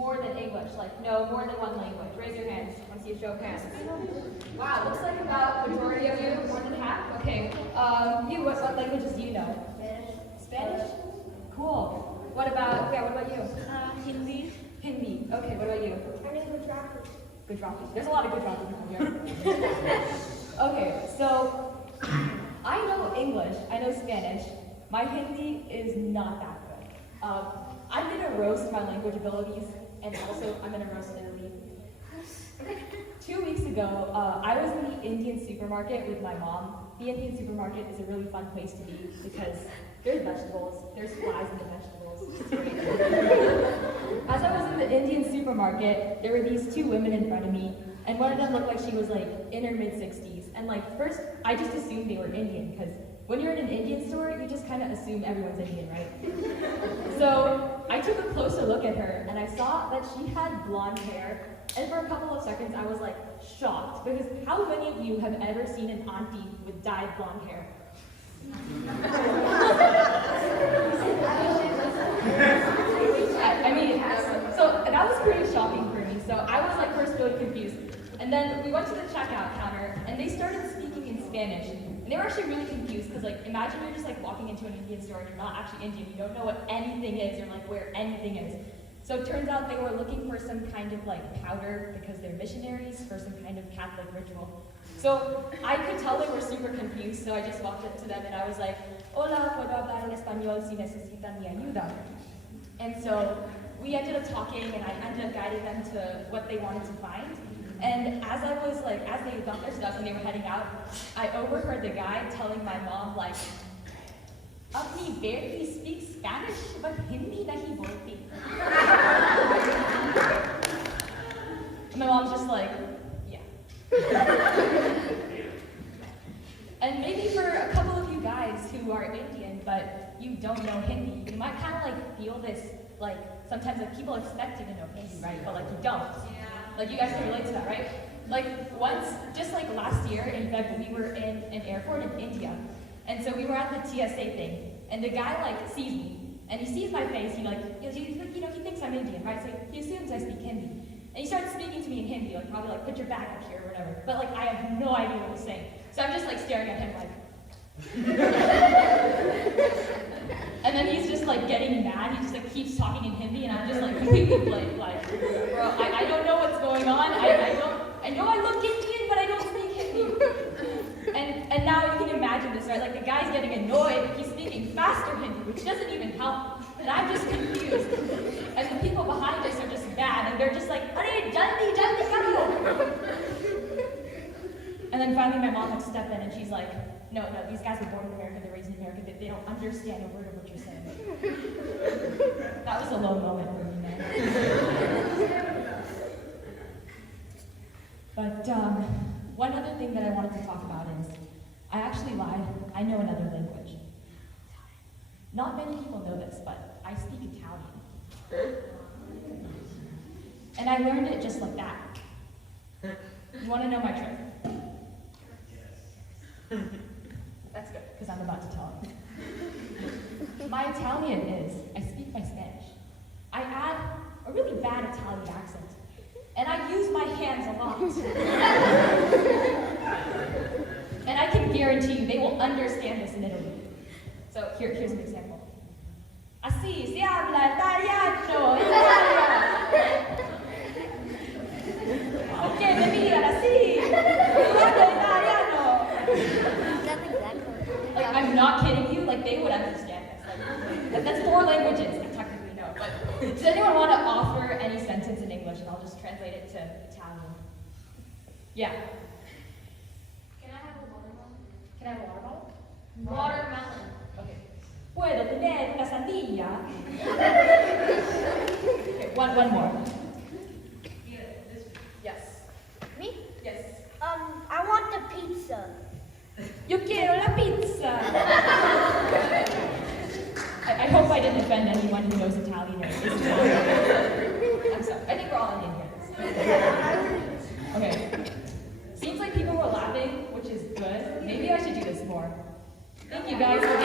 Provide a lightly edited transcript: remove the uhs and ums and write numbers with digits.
more than English? Like, no, more than one language. Raise your hands. I want to see a show of hands. Wow, looks like about majority of you, more than half. Okay. What languages do you know? Spanish? Cool. What about you? Hindi. Hindi. Okay, what about you? I know Gujarati. Gujarati. There's a lot of Gujarati people here. Okay, so I know English, I know Spanish. My Hindi is not that good. I'm gonna roast my language abilities, and also I'm gonna roast Italy. 2 weeks ago, I was in the Indian supermarket with my mom. The Indian supermarket is a really fun place to be because there's vegetables, there's flies in the vegetables. It's great. As I was in the Indian supermarket, there were these two women in front of me, and one of them looked like she was like in her mid-60s. And like first, I just assumed they were Indian because when you're in an Indian store, you just kind of assume everyone's Indian, right? So I took a closer look at her, and I saw that she had blonde hair. And for a couple of seconds, I was like shocked, because how many of you have ever seen an auntie with dyed blonde hair? I mean, so that was pretty shocking for me. So I was like first really confused. And then we went to the checkout counter, and they started speaking in Spanish. And they were actually really confused, because like imagine you're just like walking into an Indian store and you're not actually Indian. You don't know what anything is or like where anything is. So it turns out they were looking for some kind of like powder because they're missionaries for some kind of Catholic ritual. So I could tell they were super confused, so I just walked up to them and I was like, "Hola, puedo hablar en español si necesitan mi ayuda." And so we ended up talking, and I ended up guiding them to what they wanted to find. And as they got their stuff and they were heading out, I overheard the guy telling my mom like, "Apni beti speaks Spanish, but Hindi nahi bolti." And my mom's just like, "Yeah." And maybe for a couple of you guys who are Indian, but you don't know Hindi, you might kind of like feel this, like sometimes like people expect you to know Hindi, right? But like you don't. Yeah. Like you guys can relate to that, right? Like once, just like last year in February, we were in an airport in India. And so we were at the TSA thing, and the guy like sees me, and he sees my face. He he thinks I'm Indian, right? So he assumes I speak Hindi, and he starts speaking to me in Hindi, like probably like put your bag up here or whatever. But like I have no idea what he's saying, so I'm just like staring at him like. And then he's just like getting mad. He just like keeps talking in Hindi, and I'm just like completely blank, like, bro, I don't know what's going on. I know I look Indian, but I don't speak Hindi. And now you can imagine this, right? Like the guy's getting annoyed, he's speaking faster Hindi, which doesn't even help. And I'm just confused. And the people behind us are just mad, and they're just like, "Arey, jaldi, jaldi karo." And then finally my mom would step in and she's like, no, these guys were born in America, they're raised in America, they don't understand a word of what you're saying. That was a low moment for me, man. But one other thing that I wanted to talk about is, I actually lied, I know another language. Not many people know this, but I speak Italian. And I learned it just like that. You want to know my trick? That's good, because I'm about to tell you. My Italian is, I speak my Spanish. I add a really bad Italian accent, and I use my hands a lot. And I can guarantee you they will understand this in Italy. So here's an example. Así se habla italiano en Italia. Ok, me miran así. Hablo italiano. Like, I'm not kidding you, like, they would understand this. Like, that's 4 languages, I technically know. But does anyone want to offer any sentence in English, and I'll just translate it to Italian? Yeah. Can I have a watermelon? Can I have a water bottle? Watermelon. Okay. Puedo tener una sandía? Okay, one more. Yes. Me? Yes. I want the pizza. Yo quiero la pizza. I hope I didn't offend anyone who knows Italian or is Italian. I'm sorry. I think we're all Indian here. Okay. Seems like people were laughing, which is good. Maybe I should do this more. Thank you guys for